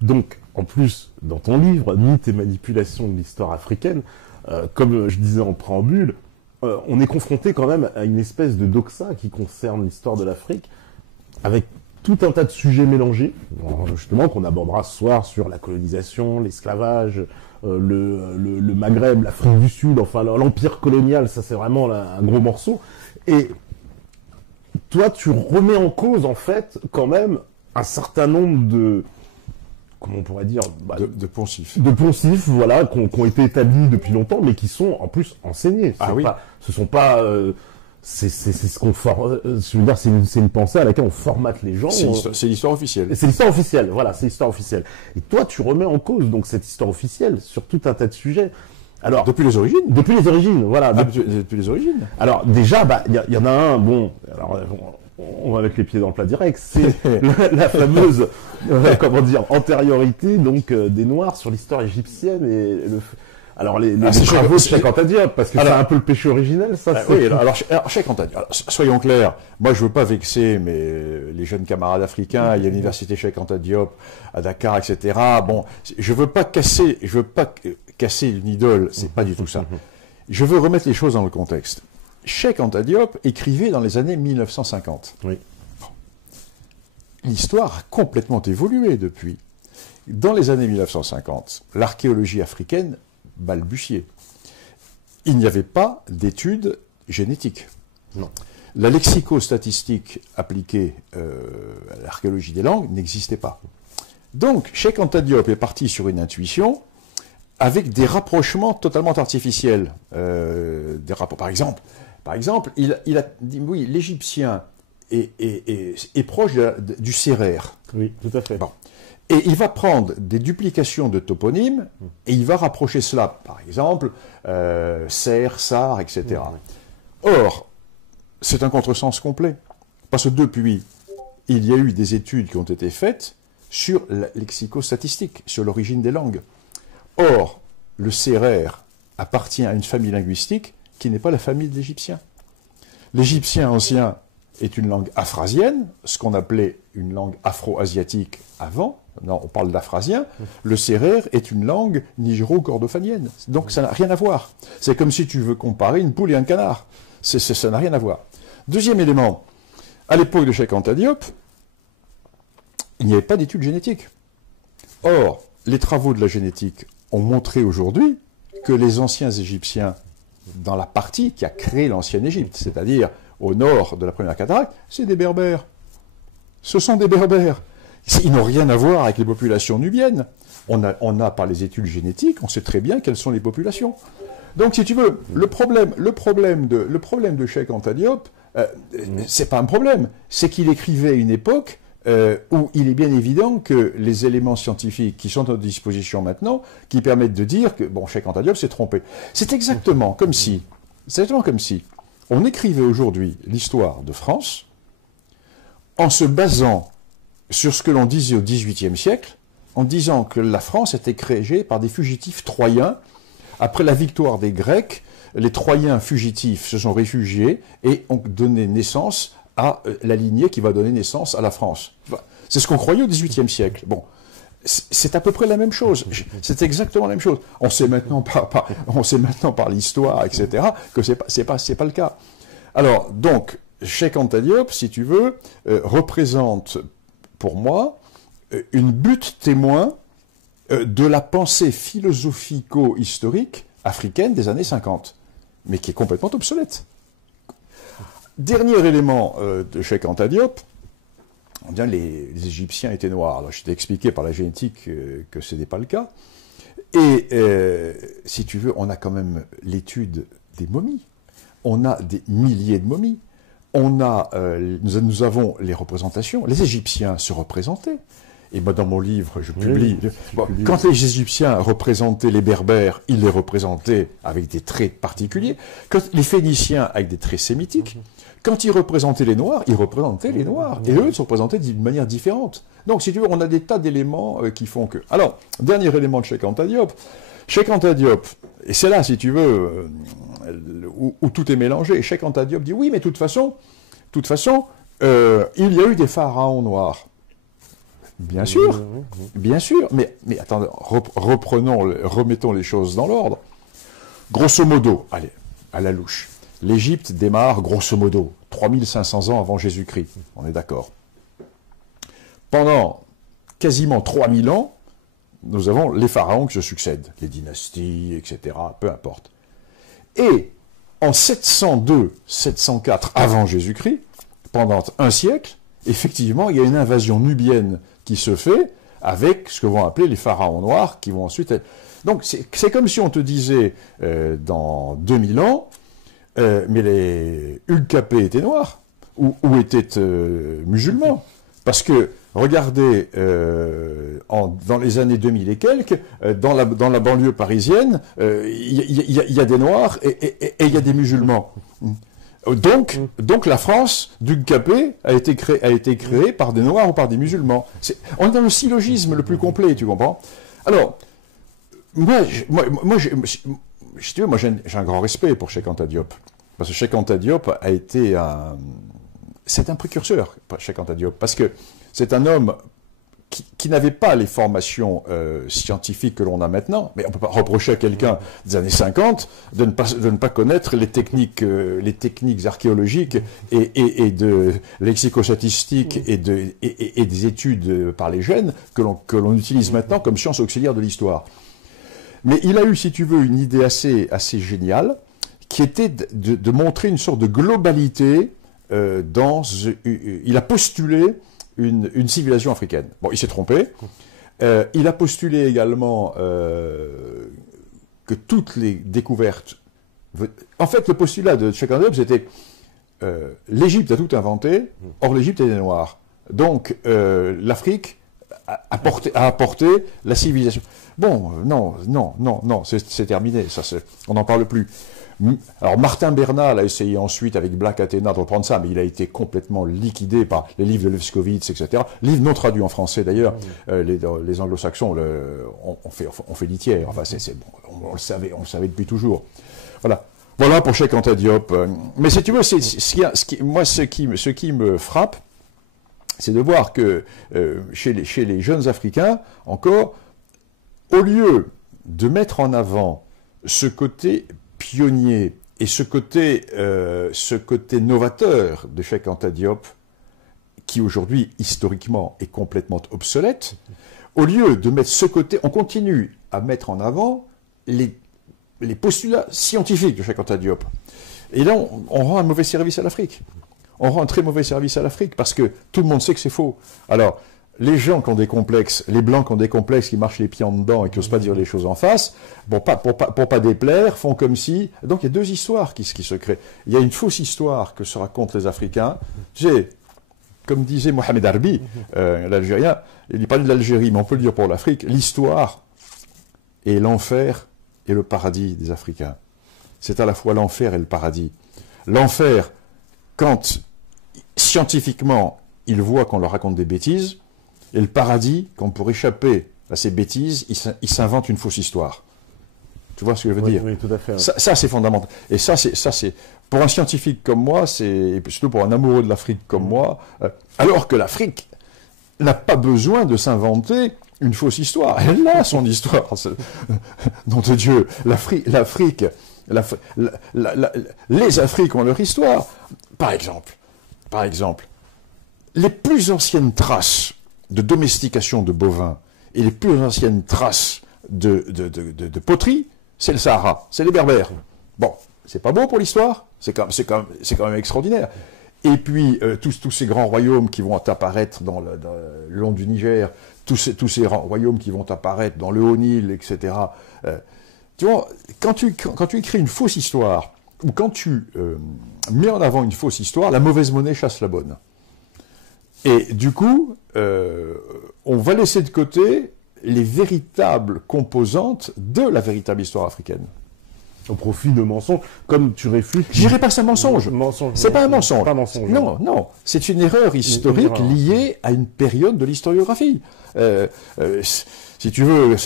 Donc, en plus, dans ton livre, Mythes et manipulations de l'histoire africaine, comme je disais en préambule, on est confronté quand même à une espèce de doxa qui concerne l'histoire de l'Afrique, avec tout un tas de sujets mélangés, justement, qu'on abordera ce soir sur la colonisation, l'esclavage, le Maghreb, l'Afrique du Sud, enfin l'empire colonial, ça c'est vraiment un gros morceau. Et toi, tu remets en cause, en fait, quand même, un certain nombre de... Comment on pourrait dire de poncifs. De poncifs, voilà, qui ont été établis depuis longtemps, mais qui sont, en plus, enseignés. Ah oui. Ce sont pas... c'est ce qu'on forme. Je veux dire, c'est une pensée à laquelle on formate les gens. C'est l'histoire officielle. C'est l'histoire officielle, voilà, c'est l'histoire officielle. Et toi, tu remets en cause, donc, cette histoire officielle sur tout un tas de sujets. Alors, depuis les origines. Depuis les origines, voilà. Depuis les origines. Alors, déjà, il y en a un, bon, alors, on va mettre les pieds dans le plat direct, c'est la fameuse, comment dire, antériorité, donc, des Noirs sur l'histoire égyptienne et alors, les travaux de Cheikh Anta Diop, parce que c'est un peu le péché originel, ça. Oui, alors Cheikh Anta Diop, soyons clairs, moi je veux pas vexer les jeunes camarades africains, il y a l'université Cheikh Anta Diop à Dakar, etc. Bon, je veux pas casser une idole, c'est pas du tout ça. Je veux remettre les choses dans le contexte. Cheikh Anta Diop écrivait dans les années 1950. Oui. L'histoire a complètement évolué depuis. Dans les années 1950, l'archéologie africaine balbutiait. Il n'y avait pas d'études génétiques. Non. La lexico-statistique appliquée à l'archéologie des langues n'existait pas. Donc, Cheikh Anta Diop est parti sur une intuition avec des rapprochements totalement artificiels. Par exemple, il a dit, oui, l'égyptien est proche du sérère. Oui, tout à fait. Bon. Et il va prendre des duplications de toponymes et il va rapprocher cela. Par exemple, Serre, Sar, etc. Or, c'est un contresens complet. Parce que depuis, il y a eu des études qui ont été faites sur la lexico-statistique, sur l'origine des langues. Or, le sérère appartient à une famille linguistique qui n'est pas la famille de l'égyptien. L'égyptien ancien est une langue aphrasienne, ce qu'on appelait une langue afro-asiatique avant. Non, on parle d'aphrasien. Le sérère est une langue nigéro-kordofanienne. Donc ça n'a rien à voir. C'est comme si tu veux comparer une poule et un canard. Ça n'a rien à voir. Deuxième élément, à l'époque de Cheikh Anta Diop, il n'y avait pas d'études génétiques. Or, les travaux de la génétique ont montré aujourd'hui que les anciens Égyptiens, dans la partie qui a créé l'ancienne Égypte, c'est-à-dire au nord de la première cataracte, c'est des Berbères. Ce sont des Berbères. Ils n'ont rien à voir avec les populations nubiennes. On a par les études génétiques, on sait très bien quelles sont les populations. Donc, si tu veux, le problème de Cheikh Anta Diop, c'est pas un problème. C'est qu'il écrivait à une époque où il est bien évident que les éléments scientifiques qui sont à notre disposition maintenant, qui permettent de dire que, bon, Cheikh Anta Diop s'est trompé. C'est exactement comme si on écrivait aujourd'hui l'histoire de France en se basant sur ce que l'on disait au XVIIIe siècle, en disant que la France était créée par des fugitifs troyens. Après la victoire des Grecs, les Troyens fugitifs se sont réfugiés et ont donné naissance à la lignée qui va donner naissance à la France. C'est ce qu'on croyait au XVIIIe siècle. Bon, c'est à peu près la même chose. C'est exactement la même chose. On sait maintenant par l'histoire, etc., que c'est pas le cas. Alors, donc, Cheikh Anta Diop, si tu veux, représente, pour moi, une butte témoin de la pensée philosophico-historique africaine des années 50, mais qui est complètement obsolète. Dernier élément de Cheikh Anta Diop, on dit les Égyptiens étaient noirs. Alors, je t'ai expliqué par la génétique que ce n'est pas le cas. Et si tu veux, on a quand même l'étude des momies. On a des milliers de momies. Nous avons les représentations. Les Égyptiens se représentaient. Et moi, dans mon livre, je publie. Quand les Égyptiens représentaient les Berbères, ils les représentaient avec des traits particuliers. Quand les Phéniciens, avec des traits sémitiques. Quand ils représentaient les Noirs, ils représentaient les Noirs. Et eux, ils se représentaient d'une manière différente. Donc, si tu veux, on a des tas d'éléments qui font que... Alors, dernier élément de Cheikh Anta Diop. Cheikh Anta Diop, et c'est là, si tu veux, où tout est mélangé. Cheikh Anta Diop dit, oui, mais de toute façon, il y a eu des pharaons noirs. Bien sûr, bien sûr. Mais attendez, remettons les choses dans l'ordre. Grosso modo, allez, à la louche, l'Égypte démarre, grosso modo, 3500 ans avant Jésus-Christ. On est d'accord. Pendant quasiment 3000 ans, nous avons les pharaons qui se succèdent, les dynasties, etc., peu importe. Et en 702, 704 avant Jésus-Christ, pendant un siècle, effectivement, il y a une invasion nubienne qui se fait avec ce que vont appeler les pharaons noirs, qui vont ensuite être... Donc c'est comme si on te disait, dans 2000 ans, mais les Ulkapé étaient noirs, ou étaient musulmans. Parce que, regardez, dans les années 2000 et quelques, dans la banlieue parisienne, il y a des noirs et il y a des musulmans. Donc la France d'Ulkapé a été créée par des noirs ou par des musulmans. On est dans le syllogisme le plus complet, tu comprends? Alors, moi j'ai un grand respect pour Cheikh Anta Diop. Parce que Cheikh Anta Diop a été c'est un précurseur, Cheikh Anta Diop, parce que c'est un homme qui n'avait pas les formations scientifiques que l'on a maintenant, mais on ne peut pas reprocher à quelqu'un des années 50 de ne pas connaître les techniques archéologiques et de lexicostatistique et des études par les gènes que l'on utilise maintenant comme science auxiliaire de l'histoire. Mais il a eu, si tu veux, une idée assez géniale, qui était de montrer une sorte de globalité il a postulé une civilisation africaine. Bon, il s'est trompé. Il a postulé également que toutes les découvertes... En fait, le postulat de Cheikh Anta Diop, c'était l'Égypte a tout inventé, or l'Égypte est des Noirs. Donc, l'Afrique a apporté la civilisation. Bon, non, c'est terminé, on n'en parle plus. Alors Martin Bernal a essayé ensuite avec Black Athena de reprendre ça, mais il a été complètement liquidé par les livres de Lefkowitz, etc. Livres non traduits en français d'ailleurs. Les anglo-saxons ont fait litière. Enfin, c'est bon, on le savait depuis toujours. Voilà pour Cheikh Anta Diop. Mais si tu veux, ce qui me frappe, c'est de voir que chez les jeunes Africains, encore, au lieu de mettre en avant ce côté pionnier et ce côté novateur de Cheikh Anta Diop, qui aujourd'hui, historiquement, est complètement obsolète, au lieu de mettre ce côté, on continue à mettre en avant les postulats scientifiques de Cheikh Anta Diop. Et là, on rend un mauvais service à l'Afrique. On rend un très mauvais service à l'Afrique, parce que tout le monde sait que c'est faux. Alors, les gens qui ont des complexes, les blancs qui ont des complexes, qui marchent les pieds en dedans et qui n'osent pas dire les choses en face, pour pas déplaire, font comme si... Donc il y a deux histoires qui se créent. Il y a une fausse histoire que se racontent les Africains. Tu sais, comme disait Mohamed Harbi, l'Algérien, il parlait de l'Algérie, mais on peut le dire pour l'Afrique, l'histoire est l'enfer et le paradis des Africains. C'est à la fois l'enfer et le paradis. L'enfer, quand scientifiquement ils voient qu'on leur raconte des bêtises, et le paradis, quand pour échapper à ces bêtises, ils s'inventent une fausse histoire. Tu vois ce que je veux dire? Oui, tout à fait. Ouais. Ça c'est fondamental. Et ça, c'est pour un scientifique comme moi, et surtout pour un amoureux de l'Afrique comme moi, alors que l'Afrique n'a pas besoin de s'inventer une fausse histoire. Elle a son histoire. Nom de Dieu, l'Afrique, les Afriques ont leur histoire. Par exemple, les plus anciennes traces de domestication de bovins et les plus anciennes traces de poterie, c'est le Sahara, c'est les Berbères. Bon, c'est pas beau pour l'histoire, c'est quand même extraordinaire. Et puis, tous ces grands royaumes qui vont apparaître le long du Niger, tous ces royaumes qui vont apparaître dans le Haut-Nil, etc. Tu vois, quand tu écris une fausse histoire, ou quand tu mets en avant une fausse histoire, la mauvaise monnaie chasse la bonne. Et du coup, on va laisser de côté les véritables composantes de la véritable histoire africaine. Au profit de mensonges, comme tu réfutes... Je dirais pas que c'est un mensonge. C'est pas un mensonge. Pas un mensonge. Non. C'est une erreur historique liée à une période de l'historiographie. Si tu veux,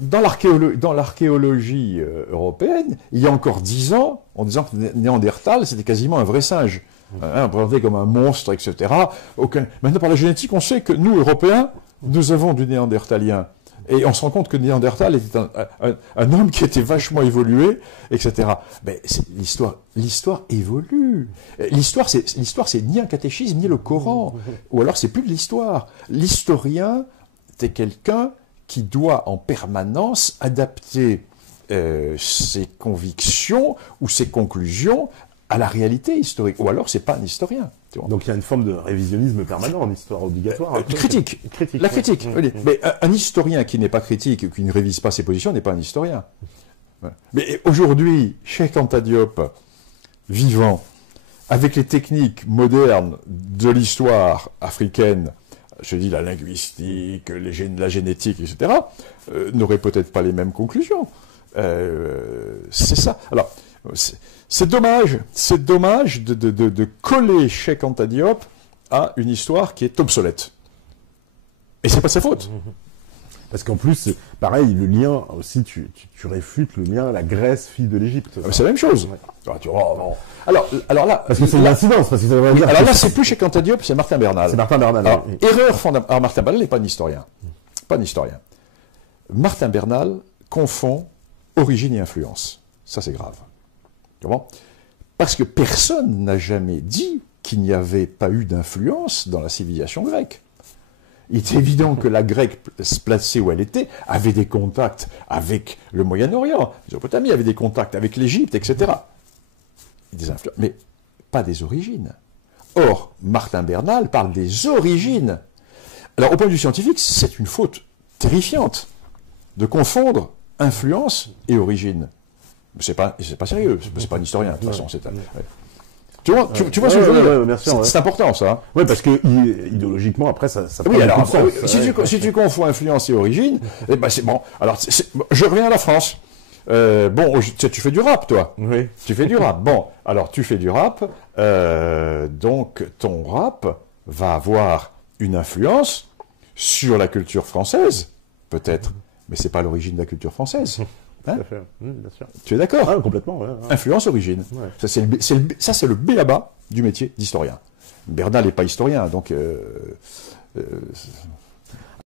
dans l'archéologie européenne, il y a encore 10 ans, en disant que Néandertal, c'était quasiment un vrai singe. hein, présenté comme un monstre, etc. Maintenant, par la génétique, on sait que nous, Européens, nous avons du néandertalien. Et on se rend compte que Néandertal était un homme qui était vachement évolué, etc. Mais l'histoire évolue. L'histoire, c'est ni un catéchisme, ni le Coran. Ou alors, c'est plus de l'histoire. L'historien, c'est quelqu'un qui doit en permanence adapter ses convictions ou ses conclusions à la réalité historique. Ou alors, c'est pas un historien. Donc il y a une forme de révisionnisme permanent en histoire obligatoire. Critique. La critique. Oui. Mais un historien qui n'est pas critique, qui ne révise pas ses positions, n'est pas un historien. Mais aujourd'hui, Cheikh Anta Diop, vivant, avec les techniques modernes de l'histoire africaine, je dis la linguistique, la génétique, etc., n'aurait peut-être pas les mêmes conclusions. C'est ça. Alors, c'est dommage de coller Cheikh Anta Diop à une histoire qui est obsolète. Et c'est pas sa faute. Parce qu'en plus, pareil, le lien, aussi, tu réfutes le lien, la Grèce, fille de l'Égypte. C'est la même chose. Ouais. Bon. Alors là... Parce que c'est une incidence, parce que ça veut dire... Alors là, c'est plus Cheikh Anta Diop, c'est Martin Bernal. C'est Martin Bernal. Alors, erreur fondamentale. Alors, Martin Bernal n'est pas un historien. Pas un historien. Martin Bernal confond origine et influence. Ça, c'est grave. Comment ? Parce que personne n'a jamais dit qu'il n'y avait pas eu d'influence dans la civilisation grecque. Il est évident que la Grecque, placée où elle était, avait des contacts avec le Moyen-Orient, Mésopotamie, avait des contacts avec l'Égypte, etc. Des influences, mais pas des origines. Or, Martin Bernal parle des origines. Alors, au point de vue scientifique, c'est une faute terrifiante de confondre influence et origine. C'est pas sérieux, c'est pas un historien, de toute façon. Tu vois ce que je veux dire ? C'est important, ça. Oui, parce que idéologiquement, après, ça prend oui, alors, beaucoup de sens. Si tu confonds influence et origine, eh ben c'est bon. Alors, je reviens à la France. Tu fais du rap, toi. Oui. Tu fais du rap. Bon, alors tu fais du rap, donc ton rap va avoir une influence sur la culture française, peut-être, mais c'est pas l'origine de la culture française. Hein ? Tout à fait. Bien sûr. Tu es d'accord ? Ah, complètement, ouais. Influence, origine. Ouais. Ça, c'est le b.a.-ba du métier d'historien. Bernal n'est pas historien, donc